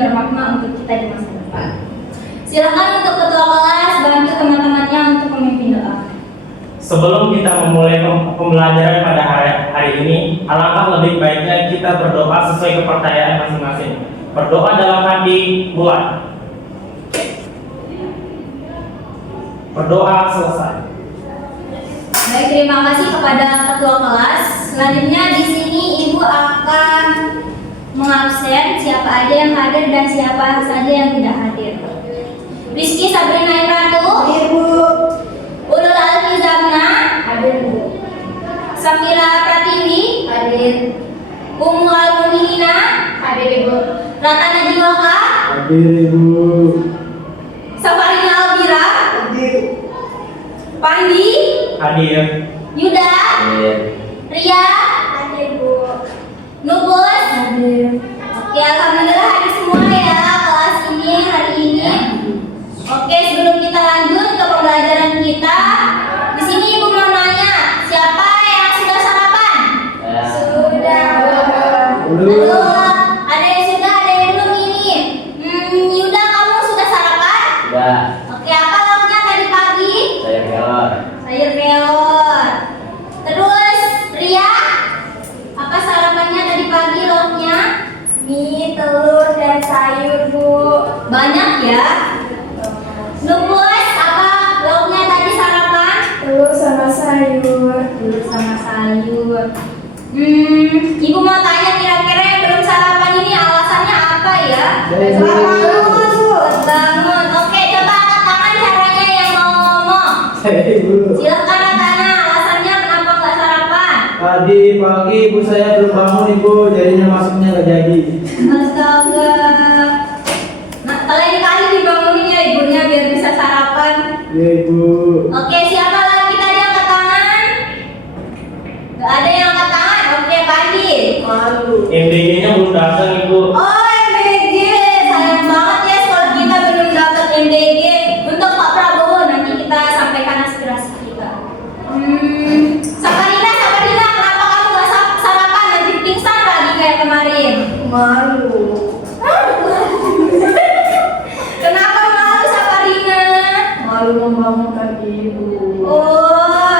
bermakna untuk kita di masa depan. Silakan untuk ketua kelas bantu teman-temannya untuk memimpin doa. Sebelum kita memulai pembelajaran pada hari ini, alangkah lebih baiknya kita berdoa sesuai kepercayaan masing-masing. Berdoa dalam hati buat. Berdoa selesai. Baik, terima kasih kepada ketua kelas. Selanjutnya di sini Ibu akan mengabsen siapa aja yang hadir dan siapa saja yang tidak hadir. Rizky Sabrina Imratu, Hadir, Bu. Ulul Alfi Zamna, Hadir, Bu. Safira Pratiwi, Hadir. Umu Al-Muminina, Hadir, Ibu. Rata Najiwaka, Hadir, Ibu. Safarina Albira, Hadir. Pandi, Hadir. Yuda, Hadir. Ria, Hadir, Bu. Nubus. Hadir. Oke, alhamdulillah hadir semua ya kelas ini hari ini. Oke, sebelum kita lanjut ke pembelajaran kita, di sini Ibu mau nanya, siapa yang sudah sarapan? Sudah. Aduh, ada yang sudah, ada yang belum ini. Yuda, kamu sudah sarapan? Sudah. Oke, apa lauknya tadi pagi? Saya kelor. Sayur kelor. Terus, Ria, apa sarapannya tadi pagi lauknya? Mie, telur, dan sayur, Bu. Banyak ya. Nubus, apa lauknya tadi sarapan? Telur sama sayur. Telur sama sayur. Ibu mau tanya kira-kira yang belum sarapan ini alasannya apa ya? Saya Bangun, bangun. Oke, coba angkat tangan caranya yang mau ngomong. Saya Ibu. Silakan Ratana, alasannya kenapa nggak sarapan? Tadi pagi ibu saya belum bangun, Ibu, jadinya masuknya nggak jadi. Astaga. Nah, lain kali dibangunin ya ibunya biar bisa sarapan. Iya, Ibu. Oke, siapa lagi tadi angkat tangan? Gak ada yang angkat tangan? Oke, Pandi. Malu. MDG-nya belum datang, Ibu. Oh, MDG. Sayang banget ya sekolah kita belum dapat MDG. Untuk Pak Prabowo nanti kita sampaikan aspirasi kita. Sabarina, kenapa kamu gak sarapan? Nanti pingsan lagi kayak kemarin. Malu. Kenapa malu Sabarina? Malu membangunkan ibu. Oh,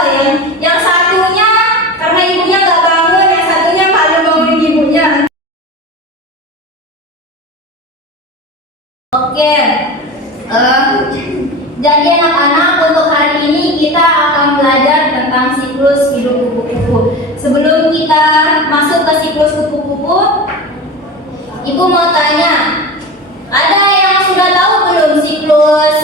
yang satunya karena ibunya nggak bangun, yang satunya malu bangunin ibunya. Oke, jadi anak-anak untuk hari ini kita akan belajar tentang siklus hidup kupu-kupu. Sebelum kita masuk ke siklus kupu-kupu, Ibu mau tanya, ada yang sudah tahu belum siklus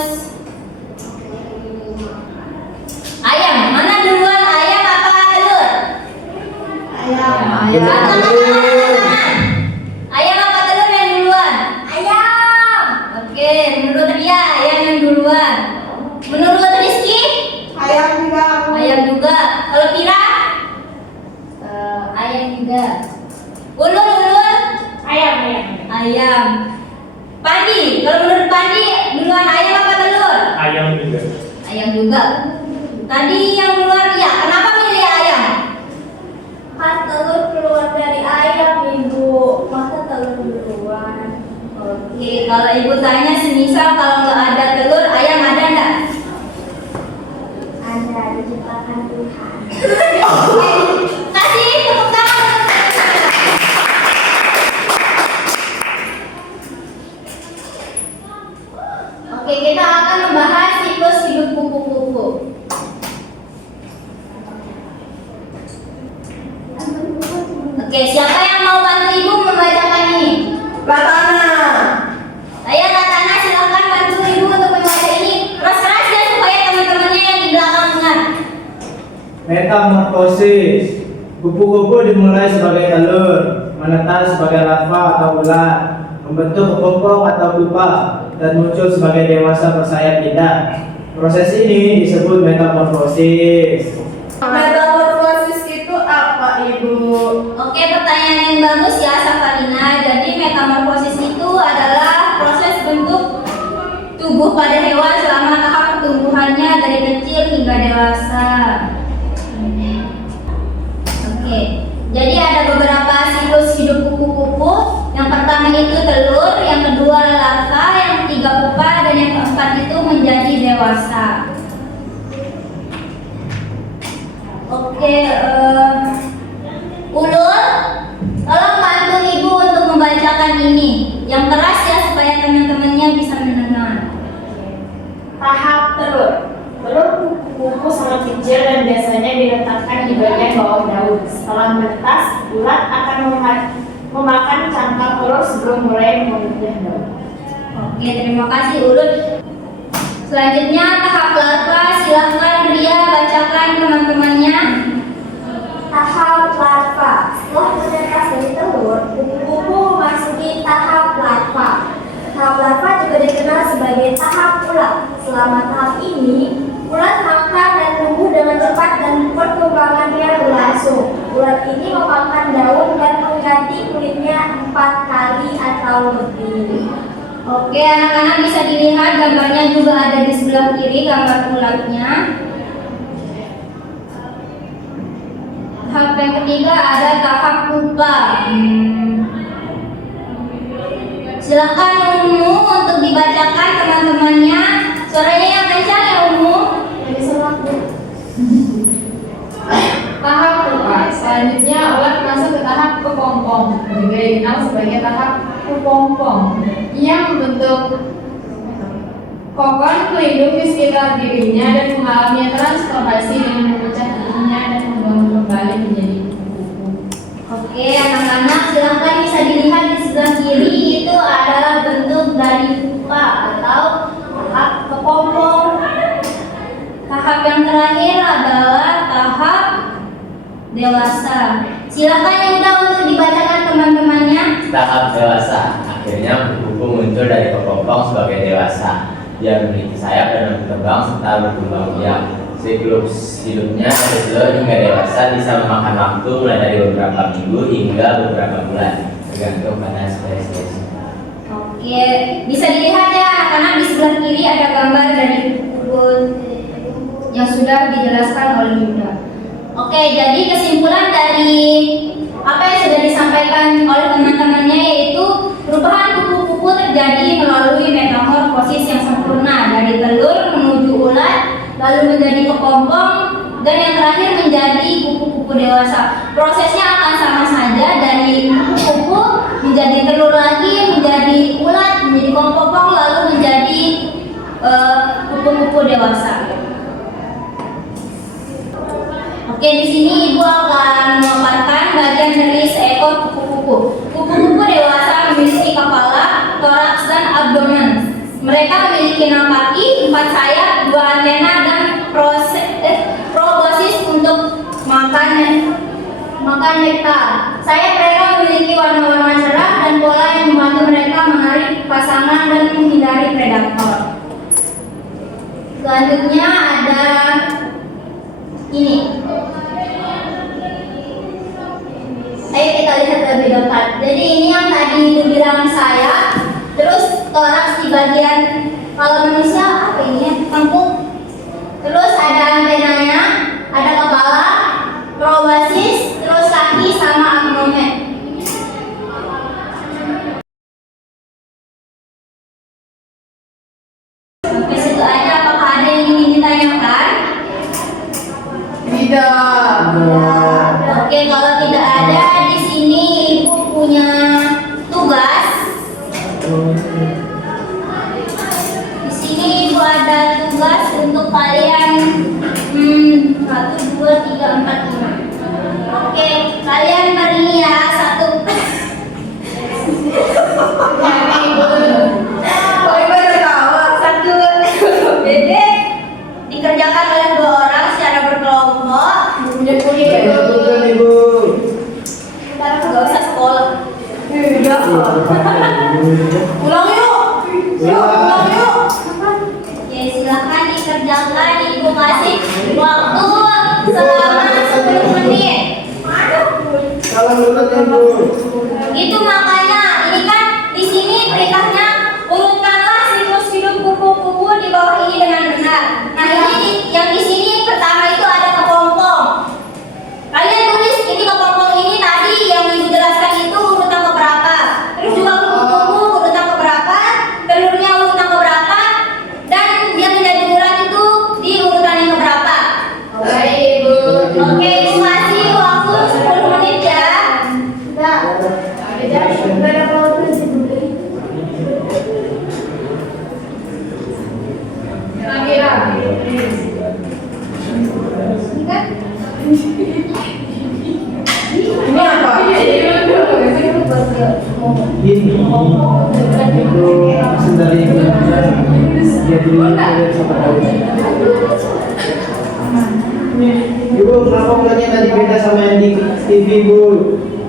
ayam? Mana duluan, ayam apa telur? Ayam. Angkat tangan. Ayam apa telur yang duluan? Ayam. Oke, menurut Ria ayam yang duluan. Menurut Rizky? Ayam juga. Ayam juga. Kalau Kira? Ayam juga. Ulul? Ayam. Ayam. Pandi, kalau menurut Pandi duluan ayam apa telur? Ayam juga. Ayam juga. Tadi yang duluan Ria, kenapa milih ayam? Kan telur keluar dari ayam, Ibu. Masa telur duluan? Oke, kalau ibu tanya semisal kalau nggak ada telur, ayam ada nggak? Ada diciptakan Tuhan. Kasih tepuk tangan. Oke, kita akan membahas siklus hidup kupu-kupu. Oke, siapa yang mau bantu ibu membacakan ini? Ratana. Ayo Ratana, silakan bantu ibu untuk membaca ini. Keras-keras ya supaya teman-temannya yang di belakang dengar. Metamorfosis. Kupu-kupu dimulai sebagai telur, menetas sebagai larva atau ular, membentuk kepompong atau pupa, dan muncul sebagai dewasa bersayap indah. Proses ini disebut metamorfosis. Metamorfosis itu apa, Ibu? Oke, pertanyaan yang bagus ya Safarina. Jadi metamorfosis itu adalah proses bentuk tubuh pada hewan selama tahap pertumbuhannya dari kecil hingga dewasa. Oke, jadi ada beberapa siklus hidup kupu-kupu. Yang pertama itu telur, yang kedua dewasa. Oke, Ulul, tolong bantu ibu untuk membacakan ini. Yang keras ya supaya teman-temannya bisa mendengar. Tahap telur. Telur kupu-kupu sangat kecil dan biasanya diletakkan di bagian bawah daun. Setelah menetas, ulat akan memakan cangkang telur sebelum mulai membedah daun. Oke, terima kasih Ulul. Selanjutnya tahap larva. Silahkan Ria bacakan teman-temannya. Tahap larva. Setelah menetas dari telur, kupu-kupu memasuki tahap larva. Tahap larva juga dikenal sebagai tahap ulat. Selama tahap ini, ulat makan dan tumbuh dengan cepat dan perkembangannya berlangsung. Ulat ini memakan daun dan mengganti kulitnya 4 kali atau lebih. Oke, anak-anak bisa dilihat gambarnya juga ada di sebelah kiri gambar ulatnya. Tahap yang ketiga ada tahap pupa. Silakan Umu untuk dibacakan teman-temannya. Suaranya yang kencang ya Umu. Tahap pupa. Selanjutnya ulat masuk ke tahap kepompong, juga dikenal sebagai tahap kepompong, yang membentuk kokon pelindung di sekitar dirinya dan mengalami transformasi dengan memecah dirinya dan membangun kembali menjadi kupu-kupu. Oke, anak-anak silahkan bisa dilihat di sebelah kiri itu adalah bentuk dari pupa atau tahap kepompong. Tahap yang terakhir adalah tahap dewasa. Silakan Yuda untuk dibacakan teman-temannya. Tahap dewasa. Akhirnya kupu-kupu muncul dari kepompong sebagai dewasa. Dia memiliki sayap dan berkembang serta berkembang biak. Siklus hidupnya dari telur hingga dewasa bisa memakan waktu mulai dari beberapa minggu hingga beberapa bulan, tergantung pada spesies. Oke, bisa dilihat ya anak-anak di sebelah kiri ada gambar dari kupu-kupu yang sudah dijelaskan oleh Yuda. Oke, jadi kesimpulan dari apa yang sudah disampaikan oleh teman-temannya yaitu perubahan kupu-kupu terjadi melalui metamorfosis yang sempurna dari telur menuju ulat, lalu menjadi kepompong, dan yang terakhir menjadi kupu-kupu dewasa. Prosesnya akan sama saja dari kupu-kupu menjadi telur lagi, menjadi ulat, menjadi kepompong, lalu menjadi kupu-kupu dewasa. Oke, di sini Ibu akan memaparkan bagian dari seekor kupu-kupu. Kupu-kupu dewasa memiliki kepala, toraks, dan abdomen. Mereka memiliki 6 kaki, 4 sayap, 2 antena, dan proboscis untuk makan nektar. Sayap mereka memiliki warna-warna cerah dan pola yang membantu mereka menarik pasangan dan menghindari predator. Selanjutnya ada ini. Ayo kita lihat lebih dekat. Jadi ini yang tadi itu bilang sayap, terus toraks di bagian kalau manusia apa ini ya? Tengkuk. Terus ada antenanya, ada kepala, proboscis, terus kaki sama abdomen. Sampai situ aja. Apakah ada yang ingin ditanyakan? Tidak. Oke, kalau tidak ada, di sini Ibu punya tugas. Di sini Ibu ada tugas untuk kalian 1, 2, 3, 4, 5. Oke, kalian beri ya satu. Satu bebek dikerjakan oleh 2 orang secara berkelompok. Betul, Ibu. Nggak usah sekolah. Ulang yuk. Ulang yuk. Oke, silakan dikerjakan. Ibu kasih waktu selama 10 menit. Salam urut ya, Bu. Itu makanya ini kan di sini perintahnya urutkanlah siklus hidup kupu-kupu di bawah ini dengan benar. Nah, ini yang di sini pertama itu ada kepompong. Kalian tulis ini kepompong ini tadi yang Ibu jelaskan itu urutan keberapa. Terus juga kupu-kupu urutan keberapa, telurnya urutan keberapa, dan dia menjadi ulat Ini apa? Ini itu hasil dari dia dilihat sama kali. Ibu, kenapa ulatnya tadi beda sama yang di TV, Bu?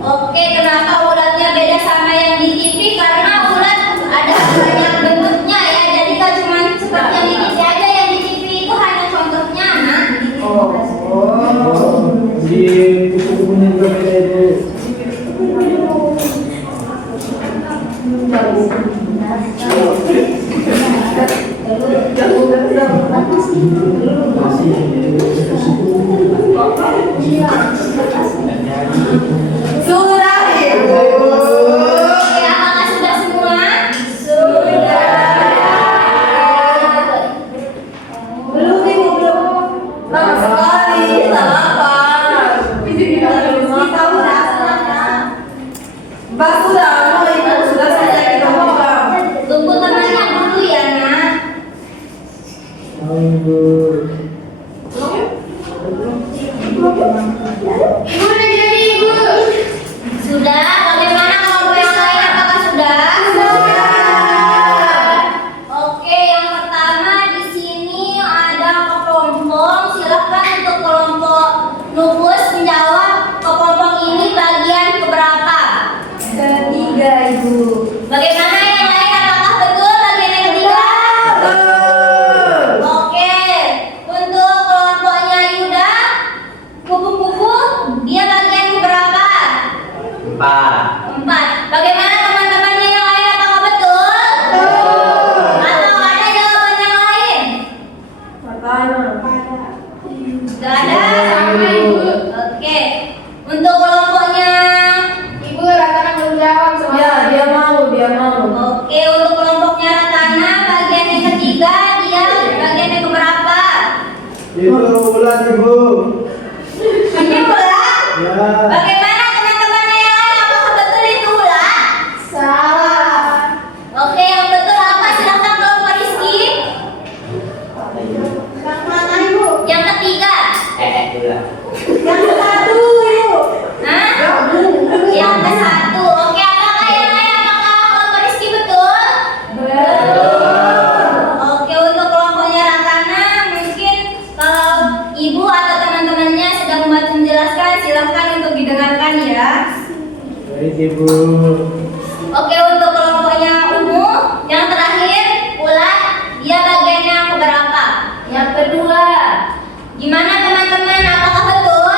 Oke, kenapa ulatnya beda sama yang di TV? Karena ulat ada banyak bentuknya ya. Jadi gak cuma seperti yang di TV aja, yang di TV itu hanya contohnya, nah. Di kupu-kupunya juga beda, Ibu. Sudah, Ibu. Oke, apakah sudah semua? Sudah. Belum, Ibu, belum. Lama sekali, lama. Kita udah Mbak sudah, Ibu sudah selesai kita program. Tunggu temannya dulu ya, nak. Ibu. Ibu udah jadi, Ibu. Sudah. Bagaimana kelompok yang lain? Apakah sudah? Oke, yang pertama di sini ada kepompong. Silakan untuk kelompok Nubus menjawab kepompong ini bagian keberapa? Ketiga, Ibu. Bagaimana yang lain? Apakah betul bagian yang ketiga? Oke, untuk kelompoknya Yuda, kupu-kupu, dia bagian keberapa? 4. 4. Bagaimana teman-temannya yang lain? Apakah betul? Atau ada jawaban yang lain? Gak ada? Sama, Ibu. Oke. Untuk kelompoknya, Ibu Ratana belum jawab sama. Ya, dia mau. oke, untuk kelompoknya Ratana, bagian yang ketiga, dia bagian yang keberapa? Ibu, ulat, Ibu. Ini ulat? Ya. Bagaimana teman-temannya yang lain? Apakah betul itu ulat? Salah. Oke, yang betul apa? Silakan kelompok Rizky. Yang mana, Ibu? Yang ketiga. Ulat. Yang satu, Ibu. Hah? Yang ke satu. Oke, apakah yang lain? Apakah kelompok Rizky betul? Oke, untuk kelompoknya Ratana, mungkin kalau ibu atau teman-temannya sedang membantu menjelaskan, silahkan untuk didengarkan ya. Baik, Ibu. Oke, untuk kelompoknya Umu, yang terakhir, ulat, dia bagian yang keberapa? Yang kedua. Gimana teman-teman? Apakah betul?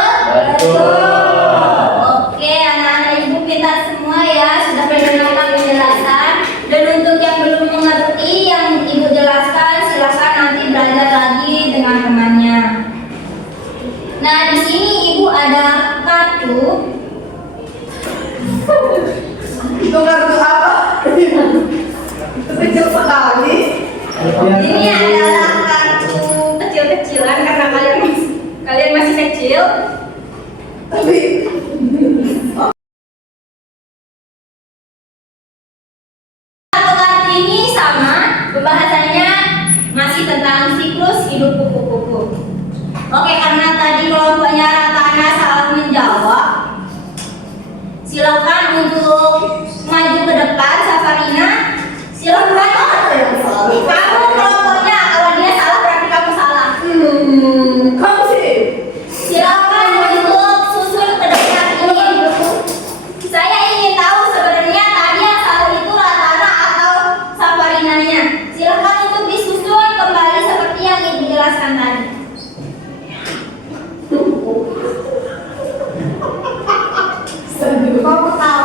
Oke, anak-anak ibu pintar semua ya, sudah mendengarkan penjelasan. Dan untuk yang belum mengerti yang ibu jelaskan, silakan nanti belajar lagi dengan temannya. Nah, di sini ibu ada kartu. Itu kartu apa? Kecil sekali. Ini adalah kartu kecil-kecilan karena kalian masih kecil. Tapi Kartu ini sama, pembahasannya masih tentang siklus hidup kupu-kupu. Oke, karena tadi kelompoknya Ratana salah menjawab, silakan untuk maju ke depan, Safarina. Silakan. Kamu kelompoknya, kalau dia salah berarti kamu salah. kamu sih. Silakan untuk susun ke depan ini. Saya ingin tahu sebenarnya tadi yang salah itu Ratana atau Safarinanya. Silakan untuk disusun kembali seperti yang ibu jelaskan tadi. Kamu tahu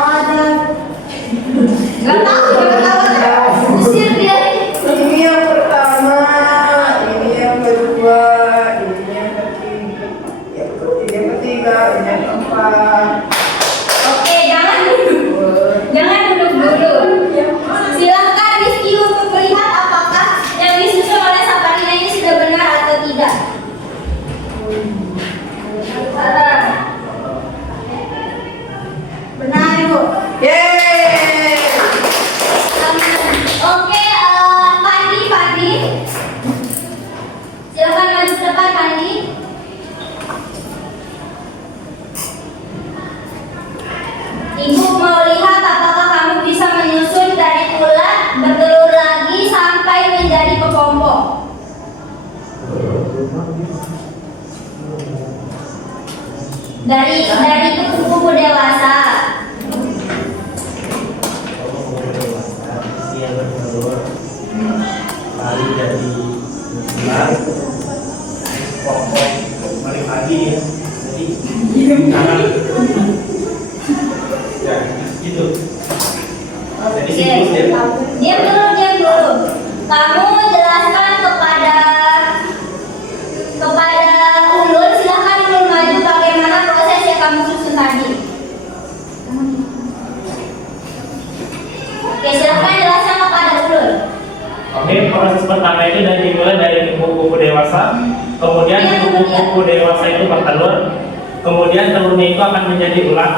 Dari kupu-kupu dewasa. Yang bertelur lalu jadi ular pokok paling pagi ya, jadi jangan ya gitu. Jadi siklus ya. Diam dulu. Kamu jelaskan kepada Ulul, silahkan Ulul maju bagaimana proses yang kamu susun tadi. Oke, silahkan jelaskan kepada Ulul. Oke, proses pertama itu dimulai dari kupu-kupu dewasa, kemudian kupu-kupu dewasa itu bertelur, kemudian telurnya itu akan menjadi ular.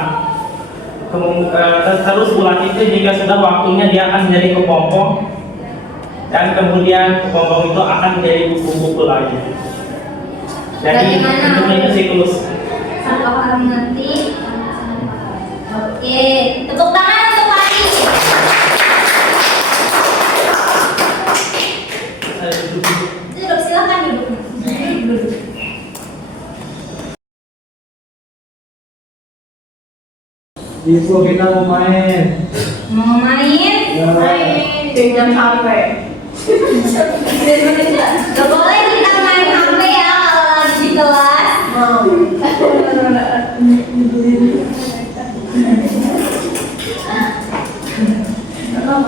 Terus ular itu jika sudah waktunya dia akan menjadi kepompong, dan kemudian kepompong itu akan menjadi kupu-kupu lagi. Jadi bentuknya itu siklus. Apakah kamu ngerti? Oke, tepuk tangan untuk Padi. Duduk, silakan duduk. Ibu kita mau main. Mau main? Ya. Dengan HP. Gak boleh kita main HP ya kalau lagi di kelas.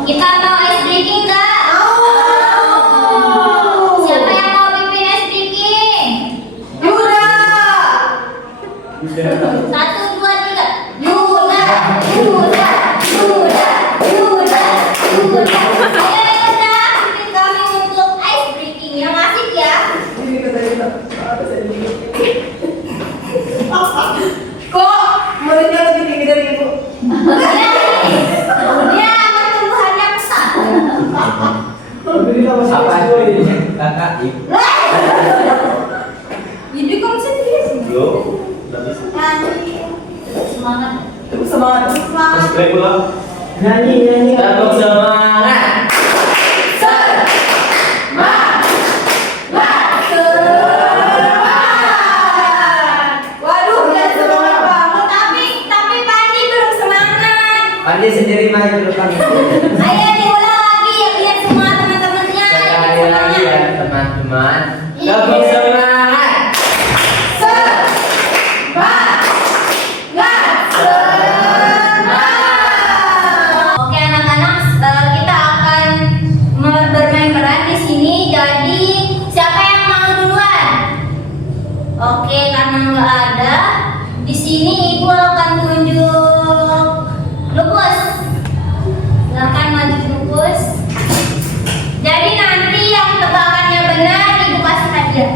Kita mau ice breaking nggak? Siapa yang mau pimpin ice breaking? Yuda. 1, 2, 3. Yuda. Ayo Yuda, pimpin kami untuk ice breaking yang asik ya. Kok muridnya lebih tinggi dari ibu? Dia pertumbuhannya besar. Tapi kita masih Apa kecil ini. itu kakak? Jadi kamu sendiri. Belum, udah bisa. Semangat. Semangat. Terus play pula. Nyanyi. Tepuk semangat. Waduh, udah semangat banget. Tapi Pandi belum semangat. Pandi sendiri maju ke depan. Ayo diulang lagi ya biar semua teman-temannya Sekali ikut lagi semangat. ya teman-teman. Iya. Tepuk semangat. Oke anak-anak, kita akan bermain peran di sini. Jadi siapa yang mau duluan? Oke, karena nggak ada di sini, ibu akan tunjuk Lupus. Silakan maju Lupus. Jadi nanti yang tebakannya benar, ibu kasih hadiah.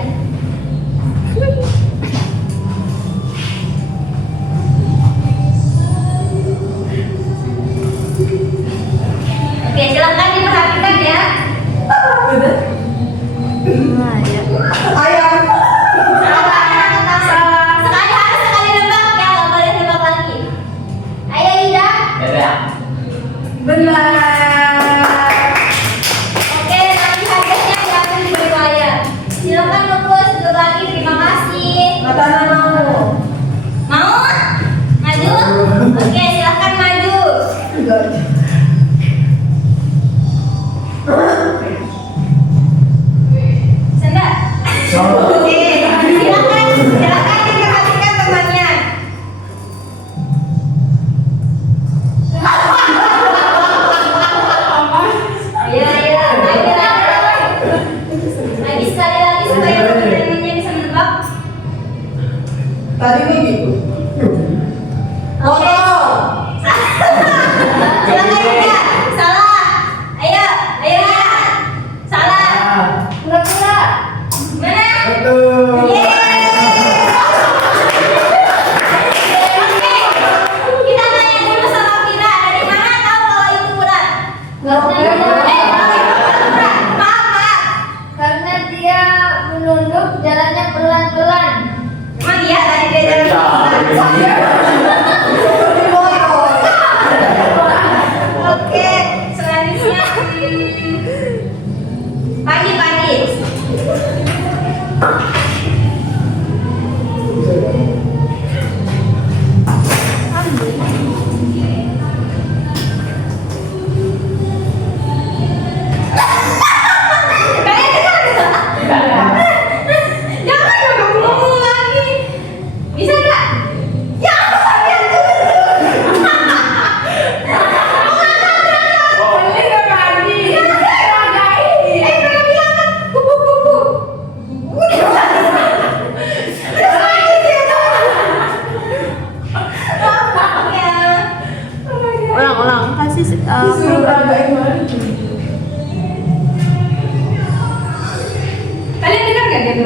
Oke, silakan diperhatikan ya. Ayam. Sekali harus sekali nebak ya, nggak boleh nebak lagi.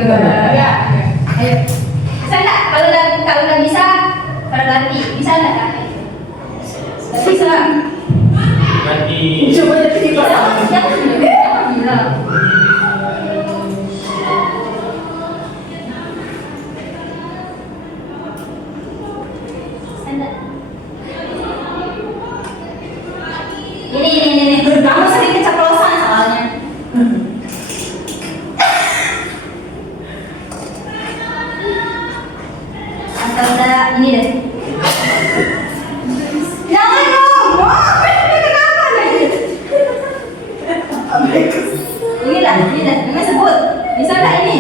Ya. Ayo. Bisa nggak? Kalau udah bisa, pada ganti. Bisa nggak? Nggak bisa. Berarti Coba jadi kita. Gila. Bisa nggak? Ini. Kamu sering keceplosan soalnya. Atau udah ini deh. Jangan ngomong. Kenapa nih? Ini dah. Ini sebut. Bisa nggak ini?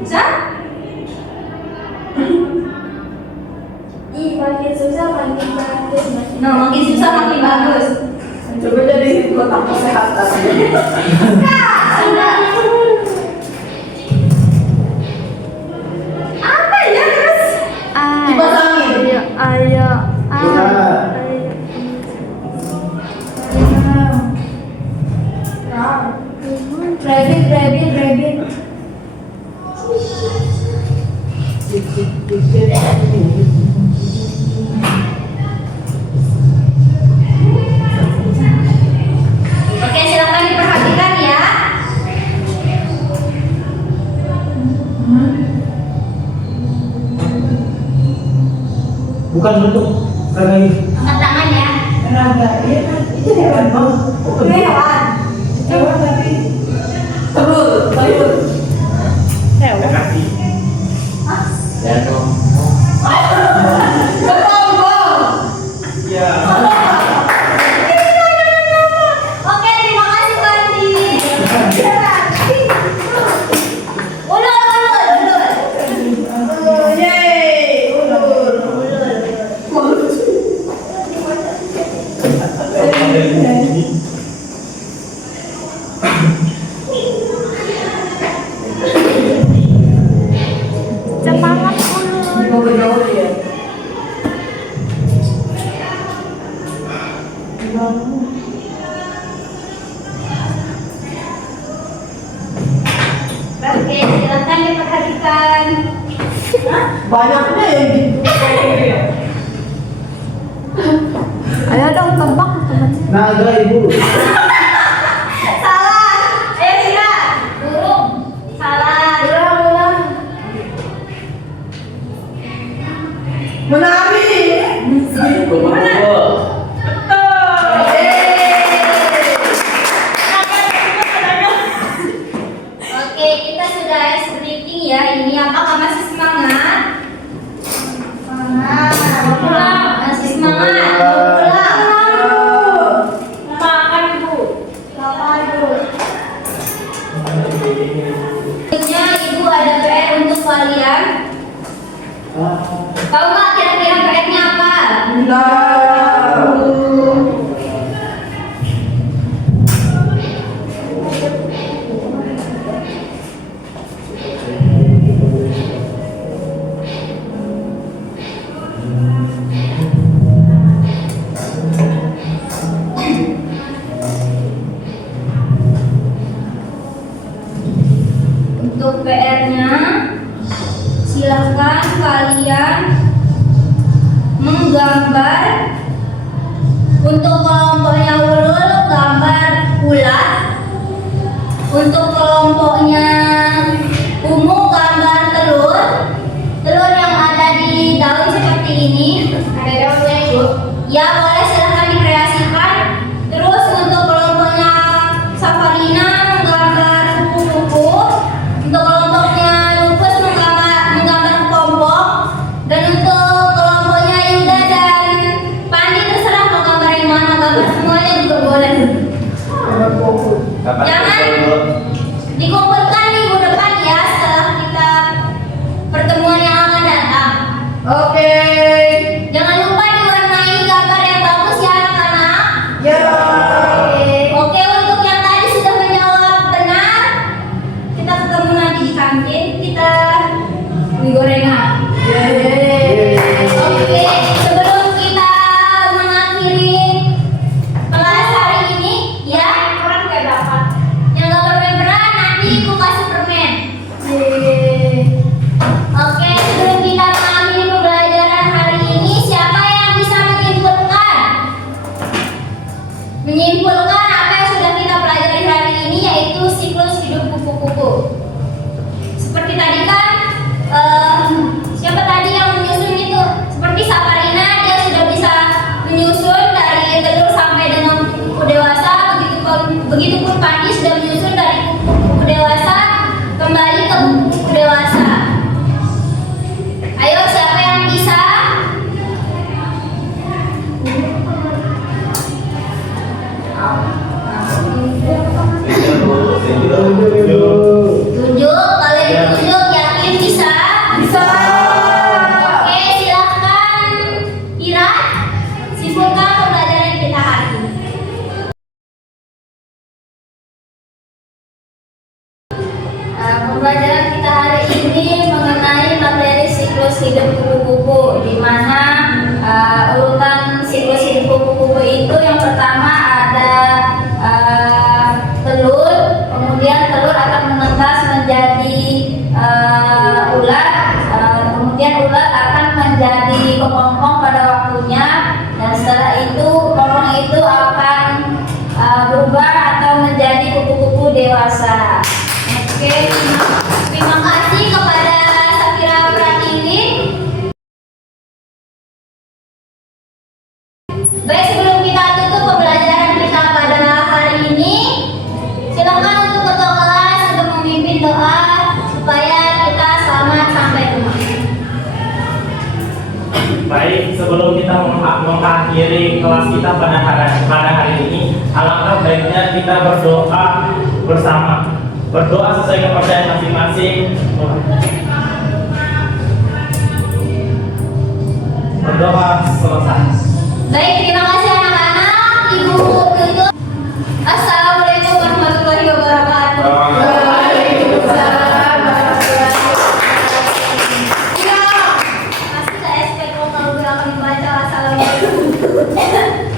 Bisa? Ih, makin susah makin bagus. No, makin susah makin bagus. Coba jadi kotak kesehatan. Enggak. Apa ya terus? Dipasangin. Bukan. Rabbit. Oke, silakan diperhatikan ya. Bukan bentuk raga ini. Angkat tangan ya. Raga, iya kan? Itu hewan bang. Itu hewan. Hewan tapi telur. terima kasih. Dan Kepompong. Ya. Oke, terima kasih Bandi. Ulur. Yeay, ulur. Gaul ya. Oke, silakan diperhatikan. Banyaknya ya gitu. Ayo dong tebak teman. Naga ibu. Salah. Ayo Sina. Burung. Salah. Ulang. Menari. kupu-kupu. Oke, kita sudah ice breaking ya. Ini apakah masih semangat? Masih semangat. Pulang. Makan Bu. Selanjutnya Ibu ada PR untuk kalian. Tahu nggak kira-kira PR-nya apa? Untuk PR-nya, silahkan kalian menggambar. Untuk kelompoknya ulul, gambar ulat. Untuk kelompoknya ungu, gambar telur. Telur yang ada di daun seperti ini. Ada daunnya Ibu? Ya, boleh silahkan dikreasikan. Terus untuk kelompoknya Safarina menggambar kupu-kupu. Untuk kelompoknya Lupus menggambar kepompong. Dan untuk kelompoknya Yuda dan Pandi terserah mau gambar yang mana, gambar semuanya juga boleh. Begitupun Pandi sudah menyusun dari buku-buku dewasa kembali ke buku-buku dewasa. Ayo, siapa yang bisa? Tunjuk, kalian tunjuk, yakin bisa? Bisa. Oke, silahkan Ira, simpulkan pembelajaran kita hari ini. Pembelajaran kita hari ini mengenai materi siklus hidup kupu-kupu, di mana urutan siklus hidup kupu-kupu itu yang pertama ada telur, kemudian telur akan menetas menjadi ulat, kemudian ulat akan menjadi kepompong pada waktunya, dan setelah itu kepompong itu akan berubah atau menjadi kupu-kupu dewasa. Oke, terima kasih kepada Safira Pratiwi. Baik, sebelum kita tutup pembelajaran kita pada hari ini, silakan untuk ketua kelas untuk memimpin doa supaya kita selamat sampai rumah. Baik, sebelum kita mengakhiri kelas kita pada hari ini, alangkah baiknya kita berdoa bersama. Berdoa sesuai kepercayaan masing-masing. Berdoa selesai. Baik, terima kasih anak-anak. Ibu tutup. Assalamualaikum warahmatullahi wabarakatuh. Waalaikumsalam warahmatullahi wabarakatuh. Masih saya expect kalau gerakan membaca assalamualaikum.